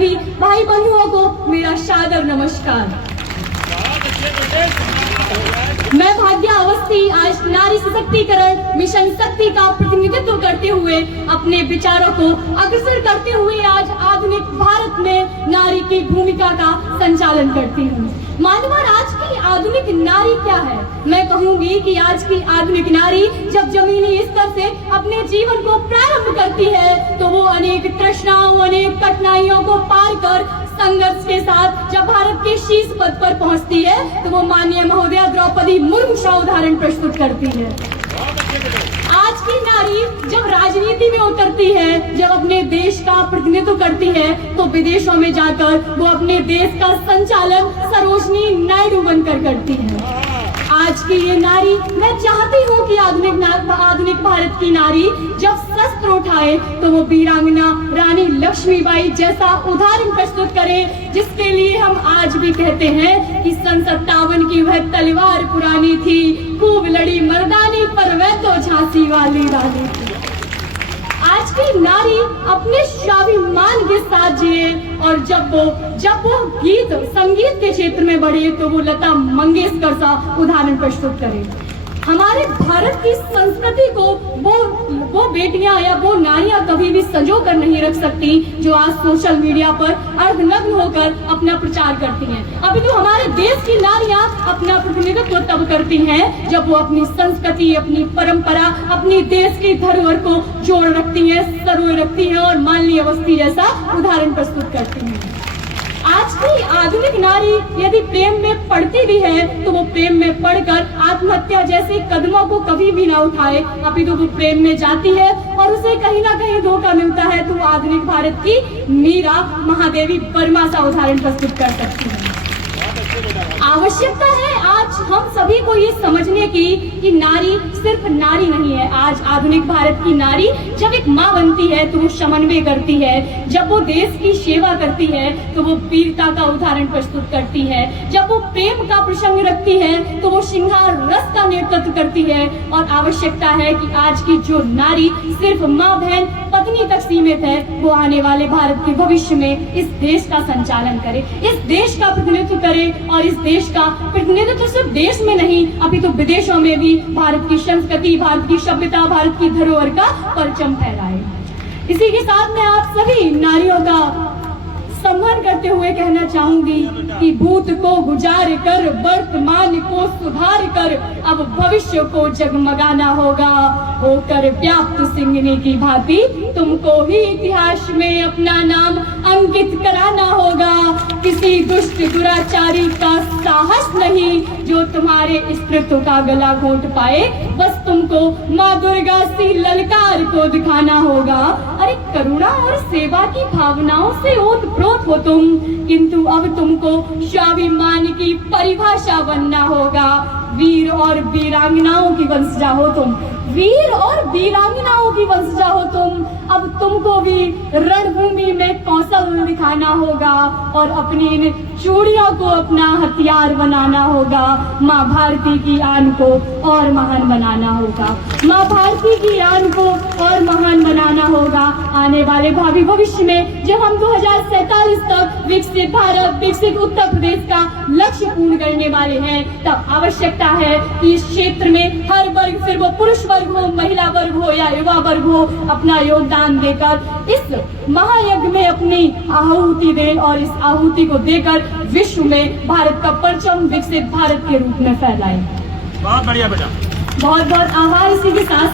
सभी भाई बंधुओं को मेरा सादर नमस्कार। मैं भाग्या अवस्थी आज नारी सशक्तिकरण मिशन शक्ति का प्रतिनिधित्व करते हुए अपने विचारों को अग्रसर करते हुए आज आधुनिक भारत में नारी की भूमिका का संचालन करती हूँ। मानवर, आज की आधुनिक नारी क्या है? मैं कहूंगी कि आज की आधुनिक नारी जब जमीनी स्तर से अपने जीवन को प्रारंभ करती है तो वो अनेक तृष्णाओं, अनेक कठिनाइयों को पार कर संघर्ष के साथ जब भारत के शीर्ष पद पर पहुंचती है तो वो माननीय महोदया द्रौपदी मुर्मू का उदाहरण प्रस्तुत करती है। आज की नारी जब राजनीति में उतरती है, जब अपने देश का प्रतिनिधित्व करती है तो विदेशों में जाकर वो अपने देश का संचालन सरोजनी नायडू बनकर करती है। आज की ये नारी, मैं चाहती हूँ कि आधुनिक भारत की नारी जब शस्त्र उठाए तो वो वीरांगना रानी लक्ष्मीबाई जैसा उदाहरण प्रस्तुत करे, जिसके लिए हम आज भी कहते हैं कि सन 57 की वह तलवार पुरानी थी, खूब लड़ी मर्दानी पर वह तो झांसी वाली रानी थी। आज की नारी अपने स्वाभिमान के साथ जिए और जब वो गीत संगीत के क्षेत्र में बढ़े तो वो लता मंगेशकर सा उदाहरण प्रस्तुत करे। हमारे भारत की संस्कृति को वो बेटियां या वो नारियां कभी भी संजो कर नहीं रख सकती जो आज सोशल मीडिया पर अर्धनग्न होकर अपना प्रचार करती हैं। अभी तो हमारे देश की नारियां अपना प्रतिनिधित्व तब करती हैं जब वो अपनी संस्कृति, अपनी परंपरा, अपनी देश की धरोहर को जोड़ रखती हैं, सरोए रखती हैं और माननीय अवस्थी जैसा उदाहरण प्रस्तुत करती हैं। आज की आधुनिक नारी यदि प्रेम में पड़ती भी है तो वो प्रेम में पड़कर आत्महत्या जैसे कदमों को कभी भी ना उठाए, अभी तो वो प्रेम में जाती है और उसे कहीं ना कहीं धोखा मिलता है तो वो आधुनिक भारत की मीरा महादेवी वर्मा सा उदाहरण प्रस्तुत कर सकती है। आवश्यकता है आज हम सभी को ये समझने की कि नारी सिर्फ नारी नहीं है। आज आधुनिक भारत की नारी जब एक माँ बनती है तो वो समन्वय करती है, जब वो देश की सेवा करती है तो वो वीरता का उदाहरण प्रस्तुत करती है, जब वो प्रेम का प्रसंग रखती है तो वो श्रृंगार रस का नेतृत्व करती है। और आवश्यकता है कि आज की जो नारी सिर्फ माँ, बहन, पत्नी तक सीमित है वो आने वाले भारत के भविष्य में इस देश का संचालन करे, इस देश का प्रतिनिधित्व करे और इस देश का प्रतिनिधित्व सिर्फ देश में नहीं अभी तो विदेशों में भी भारत की संस्कृति, भारत की सभ्यता, भारत की धरोहर का परचम फहराए। इसी के साथ मैं आप सभी नारियों का सम्मान करते हुए कहना चाहूंगी कि भूत को गुजार कर, वर्तमान को सुधार कर, अब भविष्य को जगमगाना होगा। होकर व्याप्त सिंहनी की भांति तुमको ही इतिहास में अपना नाम अंकित कराना होगा। किसी दुष्ट दुराचारी का साहस नहीं जो तुम्हारे अस्तित्व का गला घोंट पाए, बस तुमको माँ दुर्गा सी ललकार को दिखाना होगा। अरे करुणा और सेवा की भावनाओं से ओतप्रोत हो तुम, किंतु अब तुमको स्वाभिमान की परिभाषा बनना होगा। वीर और वीरांगनाओं की वंशजा हो तुम, वीर और वीरांगनाओं की वंशजा हो तुम। अब तुमको भी रणभूमि में कौशल दिखाना होगा और अपनी इन चूड़ियों को अपना हथियार बनाना होगा। माँ भारती की आन को और महान बनाना होगा, माँ भारती की आन को और महान बनाना होगा। आने वाले भावी भविष्य में जब हम 2047 तक विकसित भारत, विकसित उत्तर प्रदेश का लक्ष्य पूर्ण करने वाले हैं, तब आवश्यकता है कि इस क्षेत्र में हर वर्ग, फिर वो पुरुष वर्ग हो, महिला वर्ग हो या युवा वर्ग हो, अपना योगदान देकर इस महायज्ञ में अपनी आहुति दे और इस आहुति को देकर विश्व में भारत का परचम विकसित भारत के रूप में फैलाए। बहुत बढ़िया बेटा, बहुत बहुत आभार। इसी के साथ